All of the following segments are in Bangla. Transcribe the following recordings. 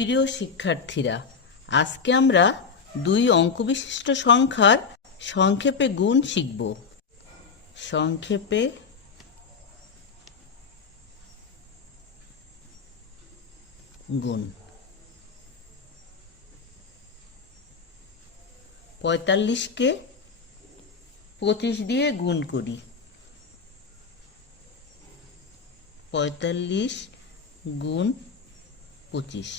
প্রিয় শিক্ষার্থীরা, আজকে আমরা দুই অঙ্ক বিশিষ্ট সংখ্যার সংক্ষেপে গুণ শিখব। সংক্ষেপে গুণ। ৪৫কে ২৫ দিয়ে গুণ করি। ৪৫ গুণ ২৫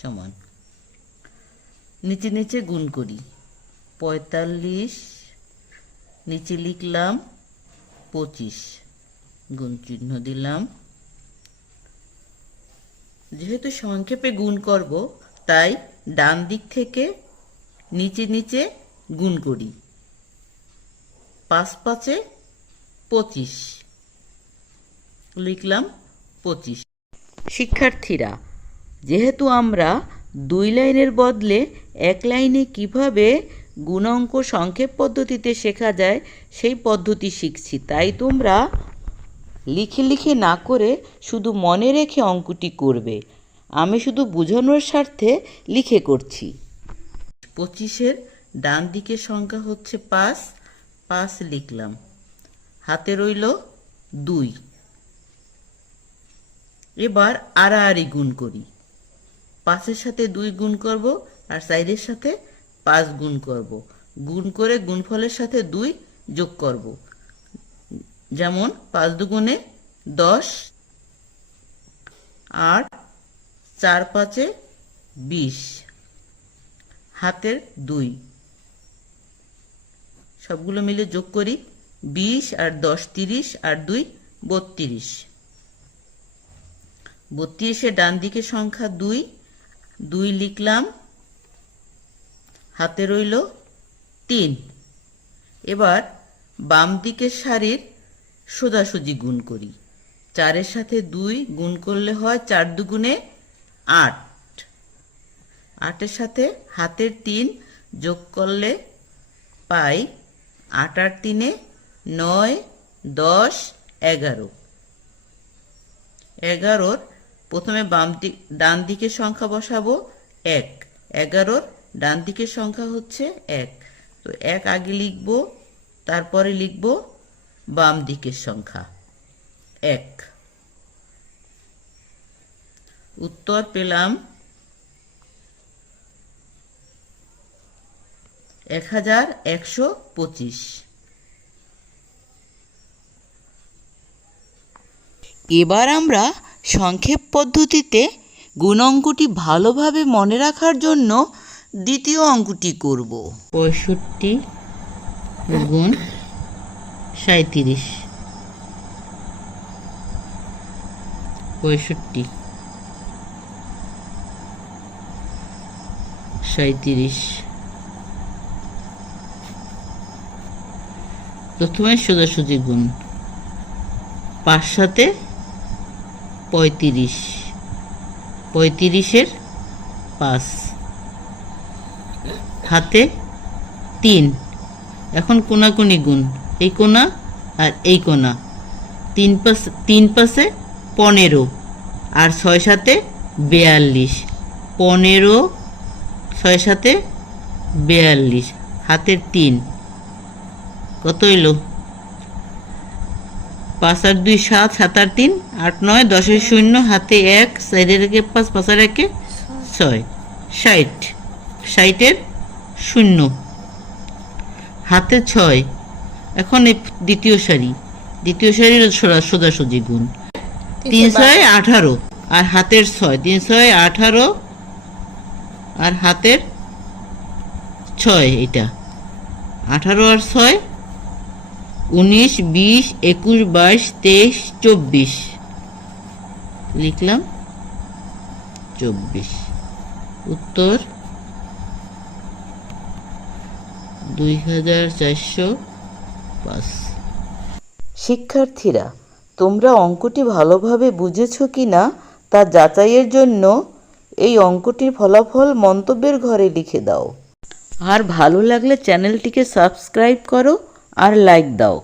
সমান, নিচে নিচে গুণ করি। ৪৫ নিচে লিখলাম ২৫, গুণ চিহ্ন দিলাম। যেহেতু সংক্ষেপে গুণ করব, তাই ডান দিক থেকে নিচে নিচে গুণ করি। ৫ ৫-এ ২৫, লিখলাম ২৫। শিক্ষার্থীরা, যেহেতু আমরা দুই লাইনের বদলে এক লাইনে কিভাবে গুণাঙ্ক সংক্ষেপ পদ্ধতিতে শেখা যায় সেই পদ্ধতি শিখছি, তাই তোমরা লিখে লিখে না করে শুধু মনে রেখে অঙ্কটি করবে। আমি শুধু বোঝানোর স্বার্থে লিখে করছি। ২৫-এর ডান দিকের সংখ্যা হচ্ছে ৫, ৫ লিখলাম। হাতে রইল ২। এবার আড়াআড়ি গুণ করি। ৫-এর সাথে ২ গুণ করব, আর ৪-এর সাথে ৫ গুণ করব। গুণ করে গুণফলের সাথে ২ যোগ করব। যেমন ৫ দুগুণে ১০, আর ৪ ৫-এ ২০। হাতের ২, সবগুলো মিলে যোগ করি। ২০ আর ১০ ৩০, আর ২ ৩২। ৩২-এর ডান দিকের সংখ্যা ২, ২ লিখলাম। হাতে রইল ৩। এবার বাম দিকের সারির সোজাসুজি গুণ করি। ৪-এর সাথে ২ গুণ করলে হয় ৪ দুগুণে ৮। ৮-এর সাথে হাতের ৩ যোগ করলে পাই ৮ আর ৩-এ ৯, ১০, ১১। ১১-র প্রথমে ডান দিকের সংখ্যা বসাবো ১। ১১-র ডান দিকের সংখ্যা হচ্ছে ১, তো ১ আগে লিখব, তারপরে লিখব বাম দিকের সংখ্যা ১। উত্তর পেলাম ১১২৫। এবার আমরা সংক্ষেপ পদ্ধতিতে গুণ অঙ্কটি ভালোভাবে মনে রাখার জন্য দ্বিতীয় অঙ্কটি করব। ৬৫ গুণ ৩৭। ৬৫ ৩৭। প্রথমে সোজাসুজি গুণ। ৫ ৭-এ ৩৫, ৩৫-এর ৫। হাতে ৩। এখন কোনাকুনি গুণ, এই কোনা আর এই কোনা। ৩ ৫-এ ১৫, আর ৬ ৭-এ ৪২। ১৫, ৬ ৭-এ ৪২। হাতের ৩। কত হইল? ৫ আর ২ ৭, ৭ আর ৩ ৮, ৯, ১০-এর ০, হাতে ১, ৪-এর ৫, ৫ আর ১ ৬, ৬০। ৬০-এর ০, হাতে ৬। এখন এই দ্বিতীয় সারির সোজাসুজি গুণ। ৩ ৬ ১৮, আর হাতের ৬। ৩ ৬ ১৮, আর হাতের ৬। এটা ১৮ আর ৬, ১৯ ২০ ২১ ২২ ২৩ ২৪। লিখলাম ২৪। উত্তর ২৪০৫। শিক্ষার্থীরা, তোমরা অঙ্কটি ভালোভাবে বুঝেছো কিনা তা যাচাইয়ের জন্য এই অঙ্কটির ফলাফল মন্তব্যের ঘরে লিখে দাও। আর ভালো লাগলে চ্যানেলটিকে সাবস্ক্রাইব করো আর লাইক দাও।